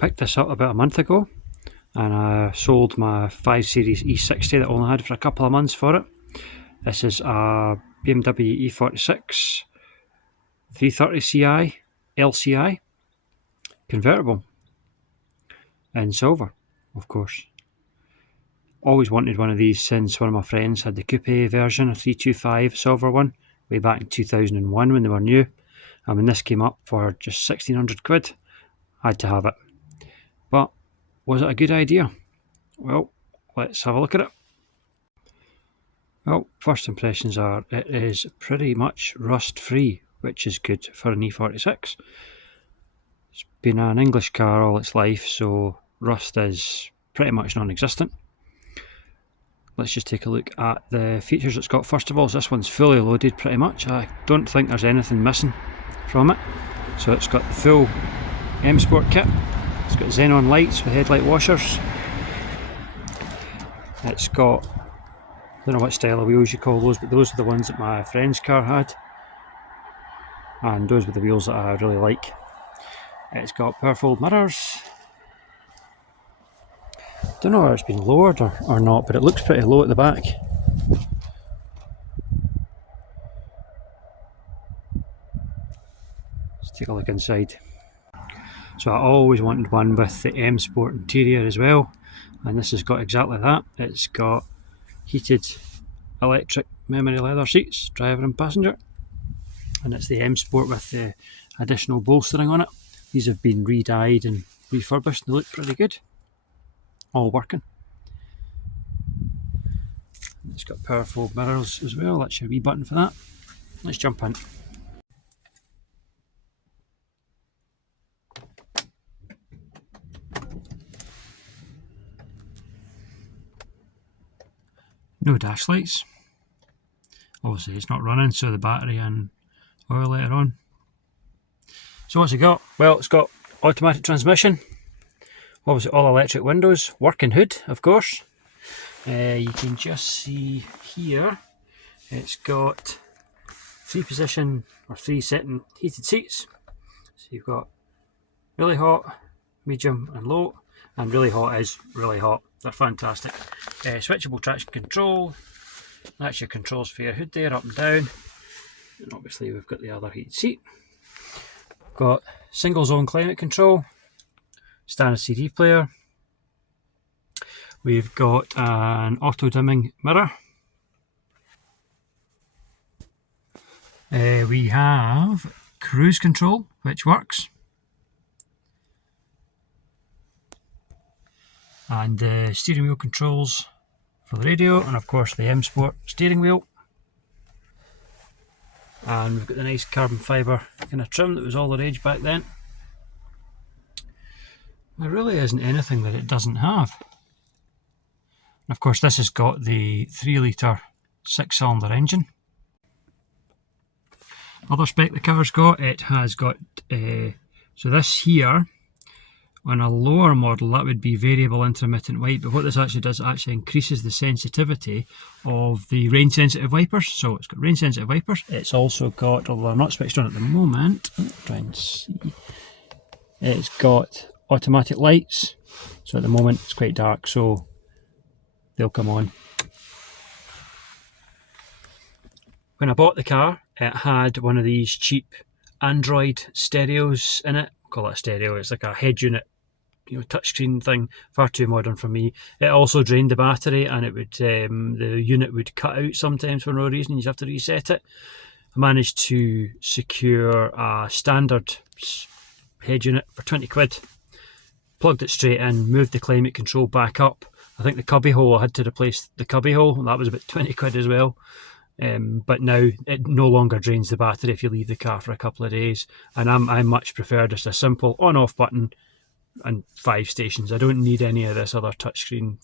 Picked this up about a month ago, and I sold my 5 Series E60 that I only had for a couple of months for it. This is a BMW E46 330ci LCI convertible in silver, of course. Always wanted one of these since one of my friends had the coupe version, a 325 silver one, way back in 2001 when they were new. And when this came up for just 1600 quid, I had to have it. But was it a good idea? Well, let's have a look at it. Well, first impressions are it is pretty much rust free, which is good for an E46. It's been an English car all its life, so rust is pretty much non-existent. Let's just take a look at the features it's got. First of all, this one's fully loaded pretty much. I don't think there's anything missing from it. So it's got the full M Sport kit. It's got xenon lights with headlight washers. It's got, I don't know what style of wheels you call those, but those are the ones that my friend's car had. And those were the wheels that I really like. It's got power-fold mirrors. Don't know whether it's been lowered or not, but it looks pretty low at the back. Let's take a look inside. So I always wanted one with the M Sport interior as well, and this has got exactly that. It's got heated electric memory leather seats, driver and passenger, and it's the M Sport with the additional bolstering on it. These have been re-dyed and refurbished and they look pretty good. All working. It's got power-fold mirrors as well. That's your wee button for that. Let's jump in. No dash lights. Obviously it's not running, so the battery and oil later on. So what's it got? Well, it's got automatic transmission, obviously all electric windows, working hood of course. You can just see here it's got 3-position or 3-sitting heated seats. So you've got really hot, medium and low, and really hot is really hot. They're fantastic. Switchable traction control. That's your controls for your hood there, up and down. And obviously we've got the other heated seat. Got single zone climate control, standard CD player. We've got an auto dimming mirror. We have cruise control, which works. And the steering wheel controls for the radio, and of course the M Sport steering wheel. And we've got the nice carbon fibre kind of trim that was all the rage back then. There really isn't anything that it doesn't have. And of course this has got the 3-litre 6-cylinder engine. Other spec the car's got, it has got, so this here, on a lower model that would be variable intermittent white, but what this actually does, it actually increases the sensitivity of the rain sensitive wipers. So it's got rain sensitive wipers. It's also got, although I'm not switched on at the moment, let's try and see, it's got automatic lights. So at the moment it's quite dark, so they'll come on. When I bought the car, it had one of these cheap Android stereos in it. Call it a stereo, it's like a head unit, you know, touchscreen thing, far too modern for me. It also drained the battery, and it would the unit would cut out sometimes for no reason. You'd have to reset it. I managed to secure a standard head unit for 20 quid. Plugged it straight in, moved the climate control back up. I think the cubby hole, I had to replace the cubby hole, and that was about 20 quid as well. But now it no longer drains the battery if you leave the car for a couple of days, and I much prefer just a simple on-off button and 5 stations. I don't need any of this other touchscreen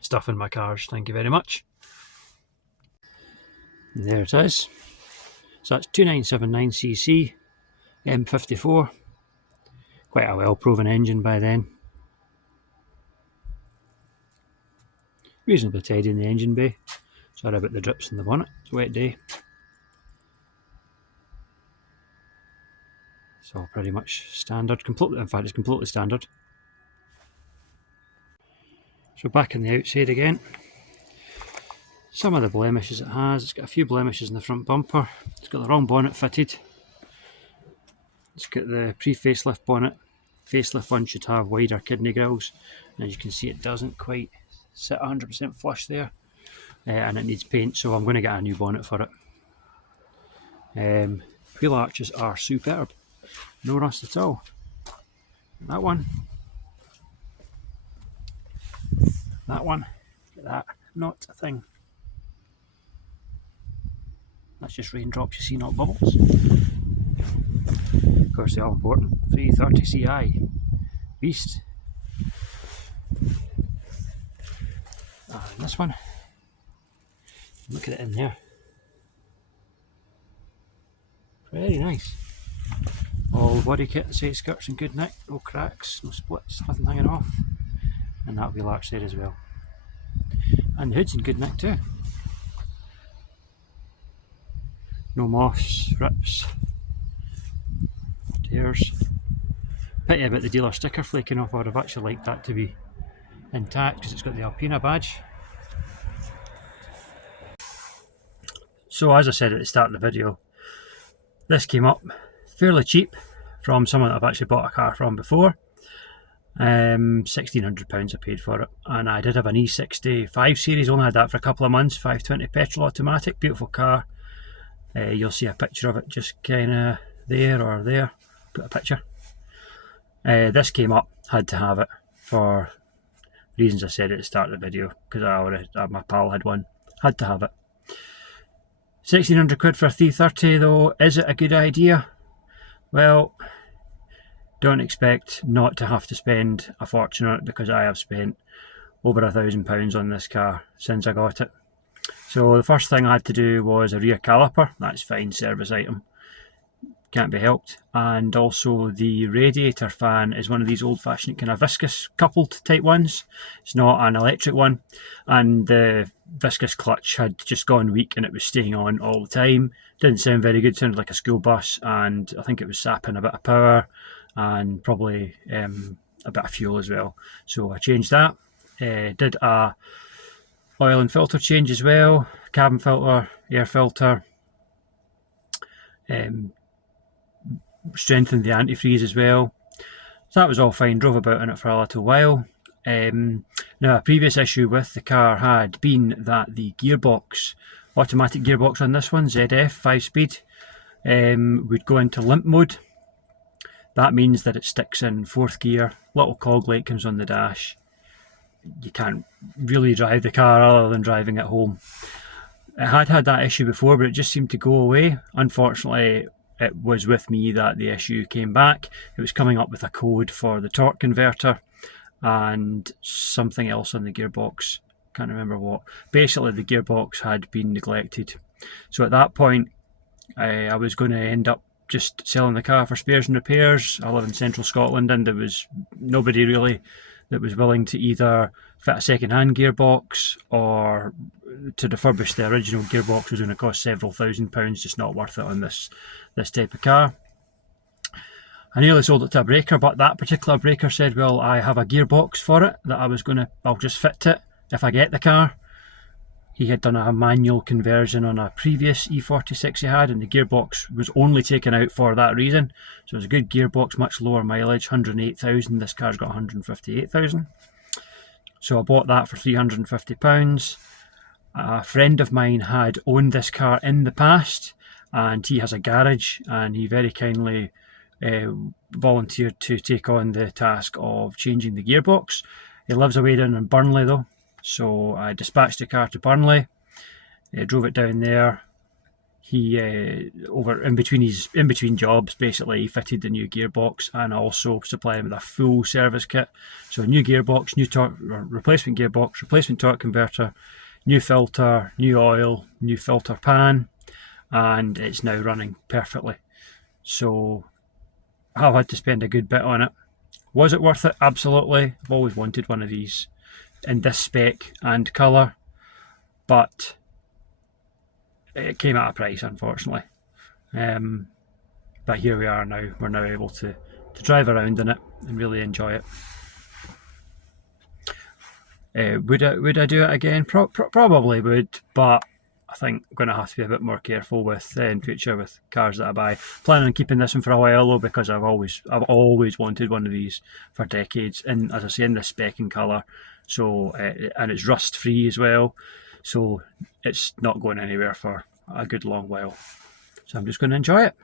stuff in my cars, thank you very much. And there it is. So that's 2979cc M54, quite a well proven engine by then. Reasonably tidy in the engine bay. Sorry about the drips in the bonnet, it's a wet day. So pretty much standard, completely, in fact it's completely standard. So back in the outside again, some of the blemishes it has. It's got a few blemishes in the front bumper. It's got the wrong bonnet fitted. It's got the pre-facelift bonnet. Facelift one should have wider kidney grills. And as you can see, it doesn't quite sit 100% flush there. And it needs paint, so I'm going to get a new bonnet for it. Wheel arches are superb. No rust at all. That one. That one. Look at that. Not a thing. That's just raindrops, you see, not bubbles. Of course, the all important 330 Ci. Beast. And this one. Look at it in there. Very nice. All body kit, side skirts in good nick, no cracks, no splits, nothing hanging off. And that wheel arch there as well. And the hood's in good nick too. No moss, rips, tears. Pity about the dealer sticker flaking off. I would have actually liked that to be intact because it's got the Alpina badge. So as I said at the start of the video, this came up fairly cheap from someone that I've actually bought a car from before. £1,600 I paid for it, and I did have an E60 5 Series, only had that for a couple of months, 520 petrol automatic, beautiful car. You'll see a picture of it just kind of there or there, put a picture. This came up, had to have it for reasons I said at the start of the video, because my pal had one, had to have it. £1,600 for a 330 though, is it a good idea? Well, don't expect not to have to spend a fortune on it, because I have spent over £1,000 on this car since I got it. So the first thing I had to do was a rear caliper. That's fine, service item, can't be helped. And also the radiator fan is one of these old-fashioned kind of viscous coupled type ones. It's not an electric one, and the viscous clutch had just gone weak and it was staying on all the time. Didn't sound very good, sounded like a school bus, and I think it was sapping a bit of power and probably a bit of fuel as well. So I changed that. Did a oil and filter change as well, cabin filter, air filter, strengthened the antifreeze as well. So that was all fine, drove about in it for a little while. Now a previous issue with the car had been that the gearbox, automatic gearbox on this one, ZF 5-speed, would go into limp mode. That means that it sticks in 4th gear, little cog light comes on the dash. You can't really drive the car other than driving at home. It had that issue before, but it just seemed to go away. Unfortunately, it was with me that the issue came back. It was coming up with a code for the torque converter and something else on the gearbox. Can't remember what. Basically, the gearbox had been neglected. So at that point, I was going to end up just selling the car for spares and repairs. I live in central Scotland, and there was nobody really that was willing to either fit a second-hand gearbox or to refurbish the original gearbox was going to cost several £1,000s, just not worth it on this type of car. I nearly sold it to a breaker, but that particular breaker said, well, I have a gearbox for it that I'll just fit it if I get the car. He had done a manual conversion on a previous E46 he had, and the gearbox was only taken out for that reason. So it was a good gearbox, much lower mileage, 108,000. This car's got 158,000. So I bought that for £350. A friend of mine had owned this car in the past, and he has a garage, and he very kindly volunteered to take on the task of changing the gearbox. He lives away down in Burnley though. So I dispatched the car to Burnley, drove it down there. He over in between jobs, basically he fitted the new gearbox, and also supplied him with a full service kit. So new gearbox, new torque, replacement gearbox, replacement torque converter, new filter, new oil, new filter pan, and it's now running perfectly. So I've had to spend a good bit on it. Was it worth it? Absolutely. I've always wanted one of these in this spec and colour, but it came at a price, unfortunately. But here we are now. We're now able to drive around in it and really enjoy it. Would I do it again? Probably would, but I think I'm going to have to be a bit more careful with in future with cars that I buy. Planning on keeping this one for a while though, because I've always wanted one of these for decades, and as I say, in this spec and colour. So and it's rust free as well, so it's not going anywhere for a good long while. So I'm just going to enjoy it.